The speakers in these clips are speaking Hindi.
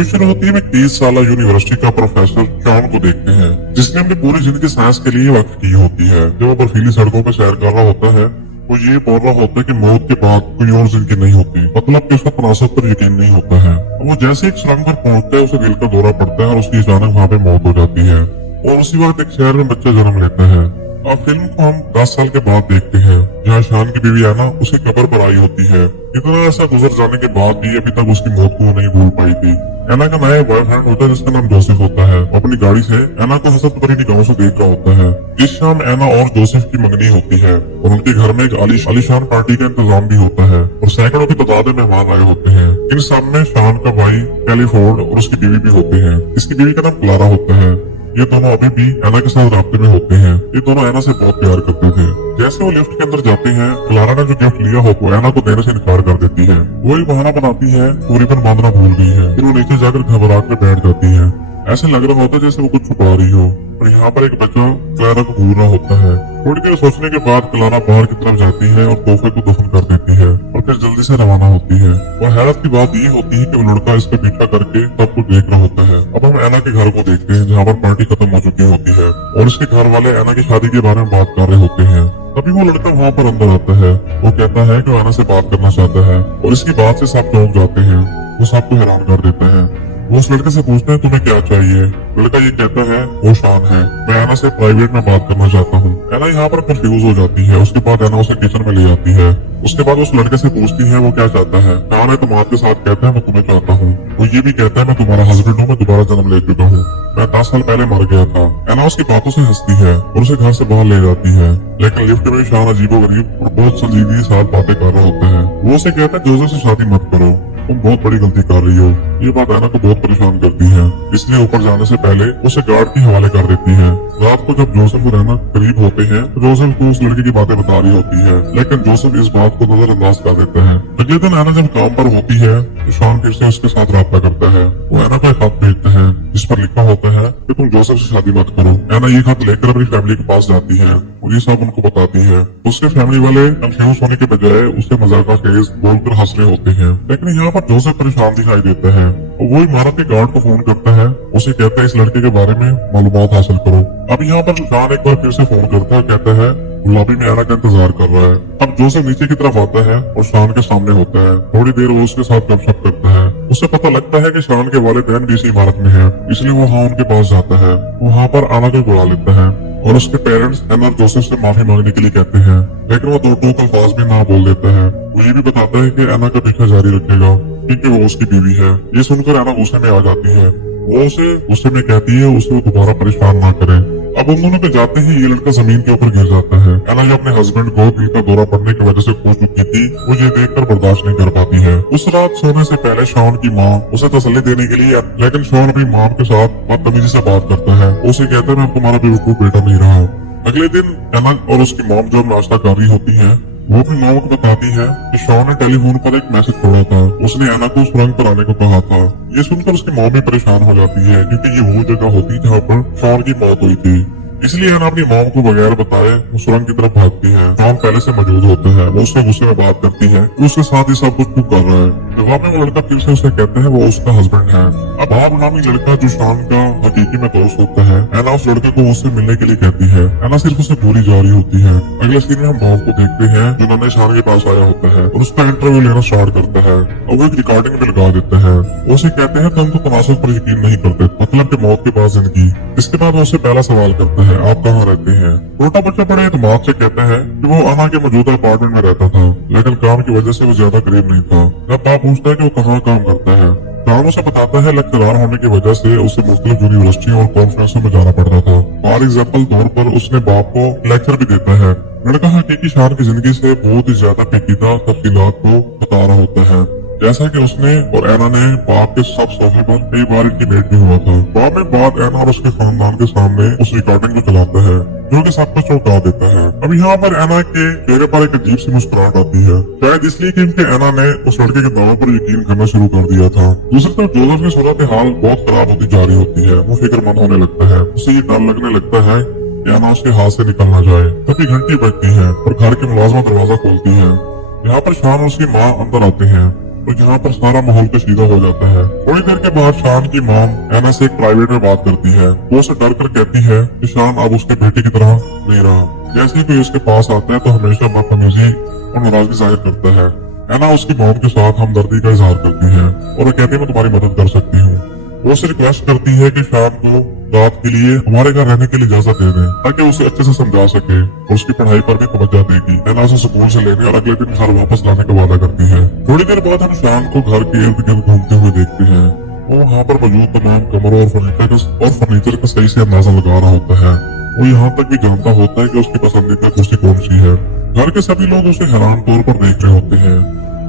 मूवी शुरू होती है, 30 साल यूनिवर्सिटी का प्रोफेसर शॉन को देखते हैं, जिसने अपनी पूरी जिंदगी साइंस के लिए वक्त की होती है। जब वो बर्फीली सड़कों पर सैर कर रहा होता है, वो ये बोल रहा होता है कि मौत के बाद कोई और जिंदगी नहीं होती, मतलब कि उसका तनासब पर यकीन नहीं होता है। वो जैसे एक सुरंग पर पहुंचता है, उसे दिल का दौरा पड़ता है और उसकी अचानक वहाँ पे मौत हो जाती है और उसी वक्त एक शहर में बच्चा जन्म लेता है। अब फिल्म को हम 10 साल के बाद देखते हैं, जहाँ शान की बीवी एना उसकी कब्र पर आई होती है। इतना ऐसा गुजर जाने के बाद भी अभी तक उसकी मौत को नहीं भूल पाई थी। एना का नया बॉयफ्रेंड होता है जिसका नाम जोसेफ होता है। अपनी गाड़ी से एना को हसरत भरी निगाहों से देख रहा होता है। इस शाम एना और जोसेफ की मंगनी होती है और उनके घर में एक आलीशान पार्टी का इंतजाम भी होता है और सैकड़ों की तादाद में मेहमान आए होते हैं। इन सब में शान का भाई कैलिफोर्ड और उसकी बीवी भी होते हैं। इसकी बीवी का नाम क्लारा होता है। ये दोनों अभी भी एना के साथ राब्ते में होते हैं। ये दोनों एना से बहुत प्यार करते थे। जैसे वो लिफ्ट के अंदर जाते हैं, क्लारा ने जो गिफ्ट लिया हो वो एना को देने से इनकार कर देती है। वो एक बहाना बनाती है, पूरी पर बांधना भूल गई है। फिर वो नीचे जाकर घबरा कर बैठ जाती है। ऐसे लग रहा होता है जैसे वो कुछ छुपा रही हो। और यहाँ पर एक बच्चा क्लारा को घूर रहा होता है। थोड़ी देर सोचने के बाद क्लारा बाहर की तरफ जाती है और तोहफे को दफन कर देती है और फिर जल्दी से रवाना होती है। और हैरत की बात ये होती है कि वो लड़का इसका पीछा करके सब कुछ देख रहा होता है। अब हम एना के घर को देखते हैं, जहाँ पर पार्टी खत्म हो चुकी होती है और इसके घर वाले एना की शादी के बारे में बात कर रहे होते हैं। तभी वो लड़का वहाँ पर अंदर आता है। वो कहता है कि वो एना से बात करना चाहता है और इसकी बात से सब चौंक जाते हैं। वो सबको हैरान कर देता है। वो उस लड़के से पूछते हैं तुम्हें क्या चाहिए। लड़का ये कहता है वो शान है, मैं एना से प्राइवेट में बात करना चाहता हूँ। एना यहाँ पर कंफ्यूज हो जाती है। उसके बाद एना उसे किचन में ले जाती है। उसके बाद उस लड़के से पूछती है वो क्या चाहता है। शान एतमाद के साथ कहता है मैं तुम्हें चाहता हूँ। वो ये भी कहता है मैं तुम्हारा हस्बैंड हूँ, मैं दोबारा जन्म ले चुका हूँ, मैं 10 साल पहले मर गया था। एना उसकी बातों से हंसती है और उसे घर से बाहर ले जाती है। लेकिन लिफ्ट में शान अजीबोगरीब और बहुत संजीदगी के साथ बातें कर रहा होता है। वो उसे कहता है जोसेफ से शादी मत करो, तुम बहुत बड़ी गलती कर रही हो। ये बात एना को बहुत परेशान करती है, इसलिए ऊपर जाने से पहले उसे गार्ड के हवाले कर देती है। रात को जब जोसेफ और एना करीब होते हैं तो जोसेफ को उस लड़के की बातें बता रही होती है, लेकिन जोसेफ इस बात को नजरअंदाज कर देता है। अगले दिन एना जब काम पर होती है तो शान फिर से उसके साथ राब्ता करता है। वो एना को एक खत भेजता है जिस पर लिखा होता है कि तुम जोसेफ से शादी मत करो। एना ये खत लेकर अपनी फैमिली के पास जाती है और ये सब उनको बताती है। उसके फैमिली वाले कंफ्यूज होने के बजाय उसे मजाक का केस बोलकर हंस रहे होते हैं। लेकिन यहाँ पर जोसेफ परेशान दिखाई देता है और वो इमारत के गार्ड को फोन करता है। उसे कहता है इस लड़के के बारे में मालूमात हासिल करो। अब यहाँ पर शान एक बार फिर से फोन करता है, कहता है लॉबी में एना का इंतजार कर रहा है। अब जोसेफ नीचे की तरफ आता है और शान के सामने होता है। थोड़ी देर वो उसके साथ गपशप करता है। उसे पता लगता है कि शान के वालिदैन भी इसी इमारत में है, इसलिए वो वहाँ उनके पास जाता है। वहाँ पर एना को बुला लेता है और उसके पेरेंट्स एना और जोसेफ से माफी मांगने के लिए कहते हैं, लेकिन वो दो टूक अल्फाज भी ना बोल देता है। वो ये भी बताता है कि एना का पीछा जारी रखेगा क्योंकि वो उसकी बीवी है। ये सुनकर एना गुस्से में आ जाती है। वो उसे गुस्से में कहती है उसे वो दोबारा परेशान ना करे। अब उन दोनों पे जाते ही ये लड़का जमीन के ऊपर गिर जाता है। एना जो अपने हस्बैंड को दिल का दौरा पड़ने की वजह से खो चुकी थी, वो ये देखकर बर्दाश्त नहीं कर पाती है। उस रात सोने से पहले शॉन की माँ उसे तसल्ली देने के लिए, लेकिन शॉन अपनी माँ के साथ बदतमीजी से बात करता है। उसे कहता है मैं तुम्हारा बेवकूफ बेटा नहीं रहा। अगले दिन एना और उसकी मॉम जो नाश्ता कर रही होती है, वो अपनी माँ को बताती है कि शॉन ने टेलीफोन पर एक मैसेज छोड़ा था। उसने एना को सुरंग पर आने को कहा था। ये सुनकर उसकी मॉम भी परेशान हो जाती है क्योंकि ये वो जगह होती जहाँ पर शॉन की मौत हुई थी। इसलिए एना अपनी मॉम को बगैर बताए वो सुरंग की तरफ भागती है। शॉन पहले से मौजूद होता है। वो उससे गुस्से में बात करती है, उसके साथ ही सब कुछ क्यों कर रहा है। जवाब में वो लड़का फिर से उसे कहता है वो उसका हस्बैंड है। अब बाब नामी लड़का जो शॉन का हकीकी में दोस्त होता है, एना उस लड़के को उससे मिलने के लिए कहती है। एना सिर्फ उसे भूली जा रही होती है। अगले सीन में हम बॉब को देखते हैं जो नन्हे शान के पास आया होता है और उसका इंटरव्यू लेना स्टार्ट करता है और वो एक रिकॉर्डिंग में लगा देता है। वो उसे कहते हैं तुम तो तनासब पर यकीन नहीं करते, मतलब कि मौत के बाद जिंदगी। इसके बाद वो उससे पहला सवाल करता है आप कहाँ रहते हैं। छोटा बच्चा बड़े एतमाद से कहता है कि वो एना के मौजूदा अपार्टमेंट में रहता था, लेकिन काम की वजह से वो ज्यादा करीब नहीं था। जब बाप पूछता है कि वो कहाँ काम करता है, शान उसे बताता है लेक्चरर होने की वजह से उसे मुख्तलिफ यूनिवर्सिटी और कॉन्फ्रेंसों में जाना पड़ता था। फॉर एग्जाम्पल तौर पर उसने बाप को लेक्चर भी देता है। लड़का हकीकी शान की जिंदगी से बहुत ही ज्यादा पेचीदा तफसीलात को बता रहा होता है, जैसा कि उसने और एना ने बाप के सब सोफे पर कई बार इंटीमेट भी हुआ था। बाद में बाप एना और उसके खानदान के सामने उस रिकॉर्डिंग को चलाता है जो कि सब कुछ चौंका देता है। अब यहाँ पर एना के चेहरे पर एक अजीब सी मुस्कुराहट आती है, शायद इसलिए क्योंकि एना ने उस लड़के के दावे पर यकीन करना शुरू कर दिया था। दूसरी तरफ जोसेफ की सूरत हाल बहुत खराब होती जा रही होती है। वो फिक्रमंद होने लगता है। उसे ये डर लगने लगता है कि एना उसके हाथ से निकल ना जाए। तभी घंटी बजती है और घर की मुलाजमा दरवाजा खोलती है। यहाँ पर शान और उसकी माँ अंदर आते हैं और यहाँ पर सारा माहौल कशीदा हो जाता है। थोड़ी थोड़ी देर के बाद शान की मॉम एना से एक प्राइवेट में बात करती है। वो उसे डर कर कहती है कि शान अब उसके बेटे की तरह नहीं रहा। जैसे ही कोई उसके पास आता है तो हमेशा बदतमीजी और नाराजगी जाहिर करता है। एना उसकी मॉम के साथ हमदर्दी का इजहार करती है और वो कहती है मैं तुम्हारी मदद कर सकती हूँ। वो उसे रिक्वेस्ट करती है कि शान को रात के लिए हमारे घर रहने के लिए इजाजत दे दें ताकि उसे अच्छे से समझा सके और उसकी पढ़ाई पर भी तवज्जो देगी। एना उसे स्कूल से लेने और अगले दिन घर वापस लाने का वादा करती है। थोड़ी देर बाद हम शान को घर के इर्द गिर्द घूमते हुए देखते हैं। वो वहाँ पर मौजूद तमाम कमरों और फर्नीचर का सही से अंदाजा लगा रहा होता है। वो यहाँ तक भी जानता होता है कि उसकी पसंदीदा कुर्सी कौन सी है। घर के सभी लोग उसे हैरान तौर पर देख रहे होते हैं।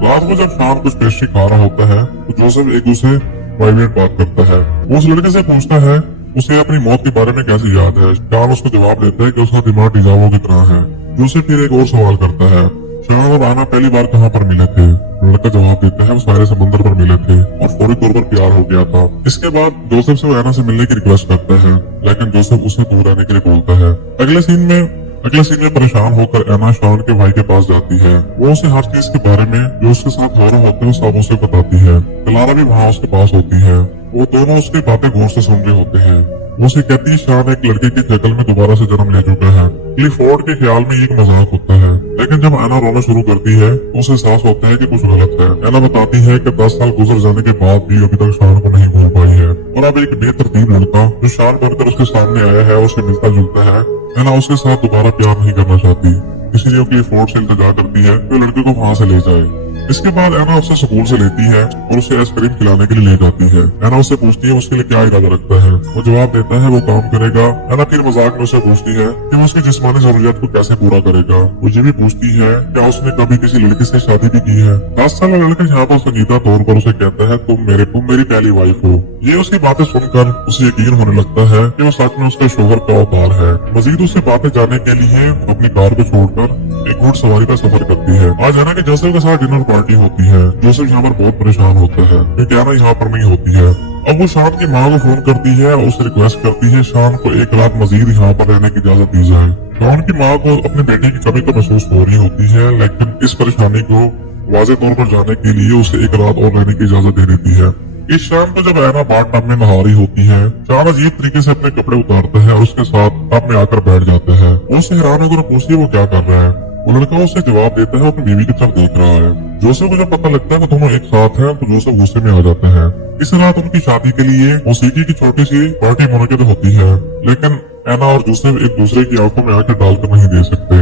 रात को जब शान कुछ पेस्ट्री खा रहा होता है तो जोसेफ एक दूसरे प्राइवेट बात करता है। वो उस लड़के से पूछता है उसे अपनी मौत के बारे में कैसे याद है। शान उसको जवाब देता है कि उसका दिमाग डिजावो की तरह है। जोसेफ फिर एक और सवाल करता है, शान और आना पहली बार कहाँ पर मिले थे? लड़का जवाब देता है वो सारे समंदर पर मिले थे और फौरी तौर पर प्यार हो गया था। इसके बाद जोसेफ से वो एना से मिलने की रिक्वेस्ट करता है, लेकिन जोसेफ उसे दूर रहने के लिए बोलता है। अगले सीन में परेशान होकर एना शान के भाई के पास जाती है। वो उसे हर चीज के बारे में जो उसके साथ हो रहा होता है सब उसे बताती है। क्लारा भी वहाँ उसके पास होती है। वो दोनों उसकी बातें गौर से सुन रहे होते हैं। वो उसे कहती है शान एक लड़के की शक्ल में दोबारा से जन्म ले चुका है। क्लिफोर्ड के ख्याल में एक मजाक होता है, लेकिन जब एना रोना शुरू करती है तो उसे एहसास होता है कि कुछ गलत है। एना बताती है कि 10 साल गुजर जाने के बाद भी अभी तक शान को नहीं भूल पाई है और अब एक बेतरतीब लड़का जो शान बनकर उसके सामने आया है उससे मिलता जुलता है। एना उसके साथ दोबारा प्यार नहीं करना चाहती, इसीलिए वो क्लिफोर्ड से इंतजार करती है कि लड़के को वहाँ से ले जाए। इसके बाद एना उसे स्कूल से लेती है और उसे आइसक्रीम खिलाने के लिए ले जाती है। एना उससे पूछती है उसके लिए क्या इरादा रखता है। वो जवाब देता है वो काम करेगा। एना फिर मजाक में उसे पूछती है कि वो उसकी जिस्मानी जरूरियात को कैसे पूरा करेगा। वो ये भी पूछती है क्या उसने कभी किसी लड़की से शादी भी की है। 10 साल का लड़का यहाँ पर संजीदा तौर पर उसे कहता है तुम मेरी पहली वाइफ हो। ये उसकी बातें सुनकर उसे यकीन होने लगता है कि वो सच में उसके शोहर का अवतार है। मजीद उससे बातें जानने के लिए अपनी कार को छोड़कर एक घुड़सवारी का सफर करती है। आज एना के जोसेफ के साथ डिनर पार्टी होती है। जोसेफ यहाँ पर बहुत परेशान होता है क्योंकि एना यहाँ पर नहीं होती है। अब वो शान की माँ को फोन करती है और उसे रिक्वेस्ट करती है शान को एक रात मजीद यहाँ पर रहने की इजाजत दी जाए। शान की माँ को अपने बेटे की कमी तो महसूस हो रही होती है, लेकिन इस परेशानी को वाज़ेह तौर पर जाने के लिए उसे एक रात और रहने की इजाजत दे देती है। इस शाम को जब एना बाथ टब में नहा रही होती है, शान अजीब तरीके से अपने कपड़े उतारता है और उसके साथ टब में आकर बैठ जाता है। वो उससे हैरान होकर पूछती है वो क्या कर रहा है। वो लड़का उसे जवाब देता है वो अपनी बीवी की तरफ देख रहा है। जोसेफ को जब पता लगता है वो दोनों एक साथ हैं तो जोसेफ गुस्से में आ जाता है। इस रात उनकी शादी के लिए मौसीकी की छोटी सी पार्टी मुनक्किद होती है, लेकिन एना और जोसेफ एक दूसरे की आंखों में आंखें डालकर नहीं दे सकते।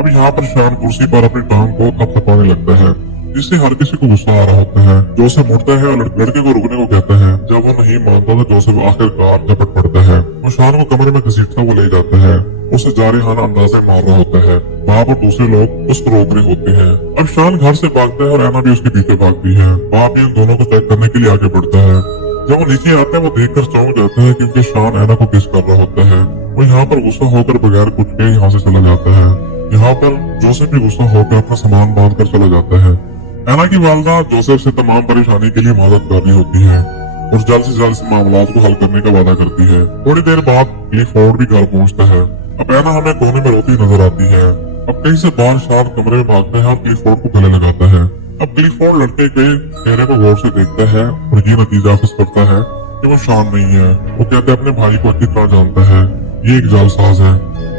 अब यहाँ पर शान कुर्सी पर अपनी टांग को थपथपाने लगता है, जिससे हर किसी को गुस्सा आ रहा होता है। जोसेफ मुड़ता है और लड़के को रुकने को कहता है। जब वो नहीं मानता तो जोसेफ आखिरकार झपट पड़ता है। वो शान को कमरे में घसीटता हुआ ले जाता है। उसे जारिहाना अंदाजे मार रहा होता है। वहाँ पर दूसरे लोग उसको रोक रहे होते हैं। अब शान घर से भागता है और एना भी उसके पीछे भागती है। बाप भी इन दोनों को चेक करने के लिए आगे बढ़ता है। जब वो नीचे आता है वो देखकर चौंक जाता है क्योंकि शान एना को किस कर रहा होता है। वो यहाँ पर गुस्सा होकर बगैर कुछ के यहाँ से चला जाता है। यहाँ पर जोसेफ भी गुस्सा होकर अपना सामान बांध कर चला जाता है। एना की वालदा जोसेफ से तमाम परेशानी के लिए मदद कर रही होती है और जल्द से जल्द मामला को हल करने का वादा करती है। थोड़ी देर बाद क्लिफोर्ड भी घर पहुंचता है। अब एना हमें कोने में रोती नजर आती है। अब कहीं से बाहर शान कमरे में भागता है और क्लिफोर्ड को गले लगाता है। अब क्लिफोर्ड लड़के के चेहरे को गौर से देखता है और ये नतीजा हासिल करता है कि वो शान नहीं है। वो कहते अपने भाई को अच्छी तरह जानता है, ये एक जालसाज है,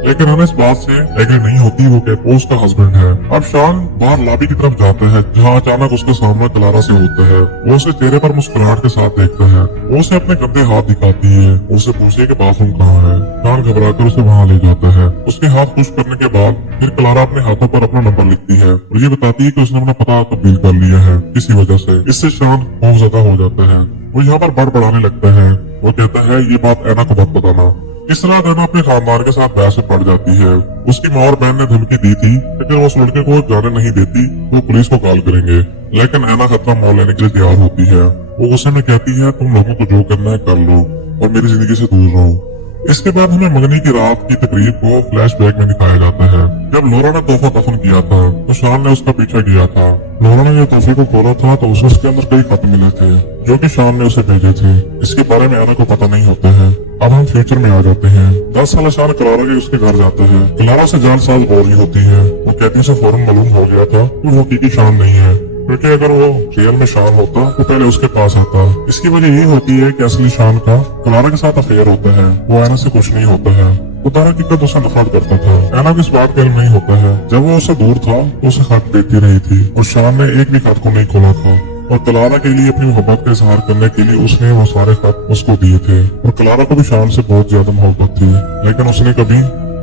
लेकिन हमें इस बात से एग्री नहीं होती वो कहते उसका हस्बैंड है। अब शान बाहर लॉबी की तरफ जाता है जहाँ अचानक उसका सामना क्लारा से होता है। वो उसे चेहरे पर मुस्कुराहट के साथ देखता है। वो उसे अपने गंदे हाथ दिखाती है। उसे पूछती है कि बाथरूम कहाँ है। शान घबराकर उसे वहाँ ले जाता है। उसके हाथ खुश करने के बाद फिर क्लारा अपने हाथों पर अपना नंबर लिखती है और ये बताती है कि उसने अपना पता तब्दील कर लिया है किसी वजह से। इससे शान खौफजदा हो जाता है। वो यहाँ पर बड़बड़ाने लगता है। वो कहता है ये बात एना को मत बताना। इस तरह एना अपने खानदान के साथ बहस में पड़ जाती है। उसकी माँ और बहन ने धमकी दी थी कि अगर वो उस लड़के को जाने नहीं देती तो पुलिस को कॉल करेंगे, लेकिन एना खतरा मोल लेने के लिए तैयार होती है। वो गुस्से में कहती है तुम लोगों को जो करना है कर लो और मेरी जिंदगी से दूर रहो। इसके बाद हमें मंगनी की रात की तकरीब को फ्लैशबैक में दिखाया जाता है। जब लोरा ने तोहफा दफन किया था तो शान ने उसका पीछा किया था। लोरा ने जब तोहफे को खोला था तो उसे उसके अंदर कई खत मिले थे जो कि शान ने उसे भेजे थे। इसके बारे में एना को पता नहीं होता है। अब हम फ्यूचर में आ जाते हैं। 10 साल शान क्लारा के उसके घर जाता है। क्लारा से जालसाज हो रही होती है। वो कहती है उसे फौरन मालूम हो गया था कि वो हकीकी शान नहीं है। क्योंकि अगर वो रियल में शान होता तो पहले उसके पास आता। इसकी वजह ये होती है कि असली शान का क्लारा के साथ अफेयर होता है, वो ऐना से कुछ नहीं होता है। वो तारा की कद उसे नफरत करता था। ऐना भी इस बात का इल्म नहीं होता है। जब वो उससे दूर था तो उसे खत देती रही थी और शान ने एक भी खत को नहीं खोला था। और क्लारा के लिए अपनी मोहब्बत का इजहार करने के लिए उसने वो सारे खत उसको दिए थे। और क्लारा को भी शान से बहुत ज्यादा मोहब्बत थी, लेकिन उसने कभी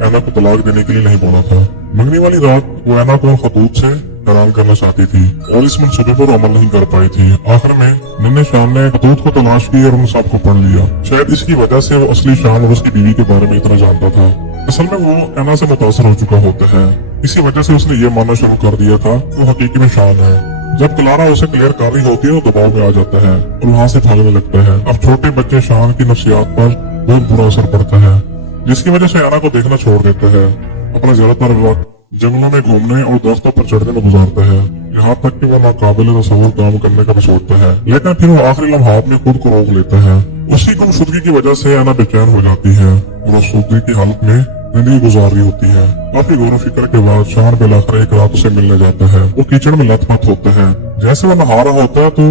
ऐना को तलाक देने के लिए नहीं बोला था। मंगनी वाली रात वो ऐना को खतूत से हैरान करना चाहती थी और इस मंसूबे पर अमल नहीं कर पाई थी। आखिर में नन्हे शान ने खतूत को तलाश की और उन सबको पढ़ लिया। शायद इसकी वजह से वो असली शान और उसकी बीवी के बारे में इतना जानता था। असल में वो ऐना से मुतासर हो चुका होता है। इसी वजह से उसने ये मानना शुरू कर दिया था कि वो हकीकी में शान है। जब क्लारा उसे क्लियर कर रही होती है तो दबाव में आ जाता है और वहाँ से भागने लगता है। अब छोटे बच्चे शान की नफ्सियात पर बहुत बुरा असर पड़ता है, जिसकी वजह से ऐना को देखना छोड़ देता है। अपना ज्यादातर वक्त जंगलों में घूमने और दरख्तों पर चढ़ने में गुजारता है, यहाँ तक कि वो नाकाबिल तसव्वुर काम करने का भी सोचता है। लेकिन फिर वो आखिरी लम्हात में खुद को रोक लेता है। उसी गुमशुदगी की वजह से ऐना बेचैन हो जाती है और गुमशुदगी की हालत में जिंदगी गुजार रही होती है। काफी गौर फिक्र के बाद शान बेलाखिर एक रात उसे मिलने जाता है। वो कीचड़ में लथपथ होता है। जैसे वो नहा रहा होता है तो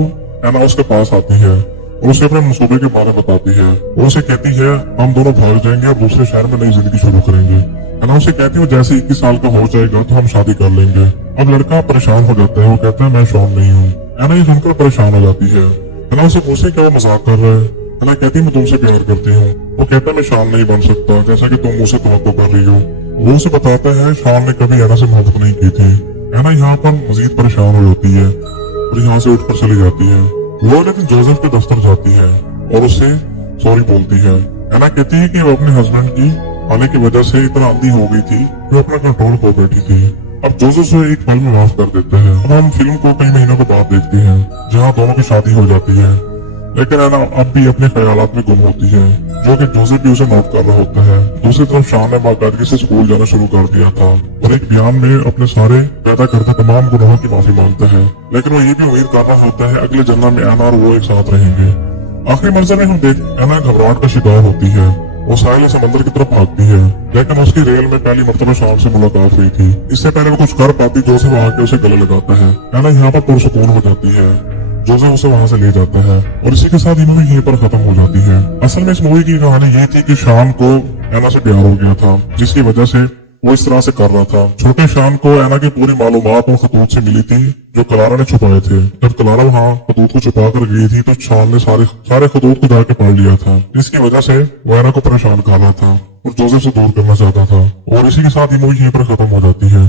ऐना उसके पास आती है और उसे अपने मंसूबे के बारे में बताती है। वो उसे कहती है हम दोनों भाग जाएंगे और दूसरे शहर में नई जिंदगी शुरू करेंगे। ऐना उसे कहती है जैसे 21 साल का हो जाएगा तो हम शादी कर लेंगे। अब लड़का परेशान हो जाता है। वो कहता है मैं शॉन नहीं हूँ। ऐना ये सुनकर परेशान हो जाती है। ऐना उसे पूछती है क्या वो मजाक कर रहा है। ऐना कहती है मैं तुमसे प्यार करती हूँ। वो कहता है मैं शान नहीं बन सकता जैसा कि तुम मुझसे तवक्को कर रही हो। वो उसे बताता है शान ने कभी ऐना से मोहब्बत नहीं की थी। ऐना यहाँ पर मजीद परेशान हो जाती है और यहाँ से उठकर चली जाती है। वो एक दिन जोसेफ के दफ्तर जाती है और उससे सॉरी बोलती है। ऐना कहती है कि वो अपने हस्बैंड की आने की वजह से इतना अंधी हो गई थी कि वो अपना कंट्रोल खो बैठी थी। अब जोसेफ उसे एक पल में माफ कर देता है। अब हम फिल्म को कई महीनों के बाद देखते हैं जहाँ दोनों की शादी हो जाती है, लेकिन ऐना अब भी अपने ख्यालात में गुम होती है, जो कि जोसेफ भी उसे नोट कर रहा होता है। दूसरी तरफ शान ने बाकायदगी से स्कूल जाना शुरू कर दिया था और एक बयान में अपने सारे पैदा करते तमाम गुनाहों की माफी मांगता है। लेकिन वो ये भी उम्मीद कर रहा होता है अगले जन्म में ऐना और वो एक साथ रहेंगे। आखिरी मंजर में हम देख ऐना घबराहट का शिकार होती है। वो साहिल समंदर की तरफ भागती है, लेकिन उसकी रेल में पहली मरतबा शान से मुलाकात हुई थी। इससे पहले वो कुछ कर पाती जोसेफ आके उसे गले लगाता है। ऐना यहाँ पर पुरसुकून हो जाती है। जोसेफ उसे वहाँ से ले जाता है और इसी के साथ ये मूवी यहीं पर खत्म हो जाती है। असल में इस मूवी की कहानी ये थी कि शान को ऐना से प्यार हो गया था, जिसकी वजह से वो इस तरह से कर रहा था। छोटे शान को ऐना की पूरी मालूमात और खतूत से मिली थी जो क्लारा ने छुपाए थे। जब क्लारा वहाँ खतूत को छुपा कर गई थी तो शान ने सारे खतूत को जाके पढ़ लिया था, जिसकी वजह से वो ऐना को परेशान कर रहा था और जोसेफ से दूर करना चाहता था। और इसी के साथ ये मूवी यहीं पर खत्म हो जाती है।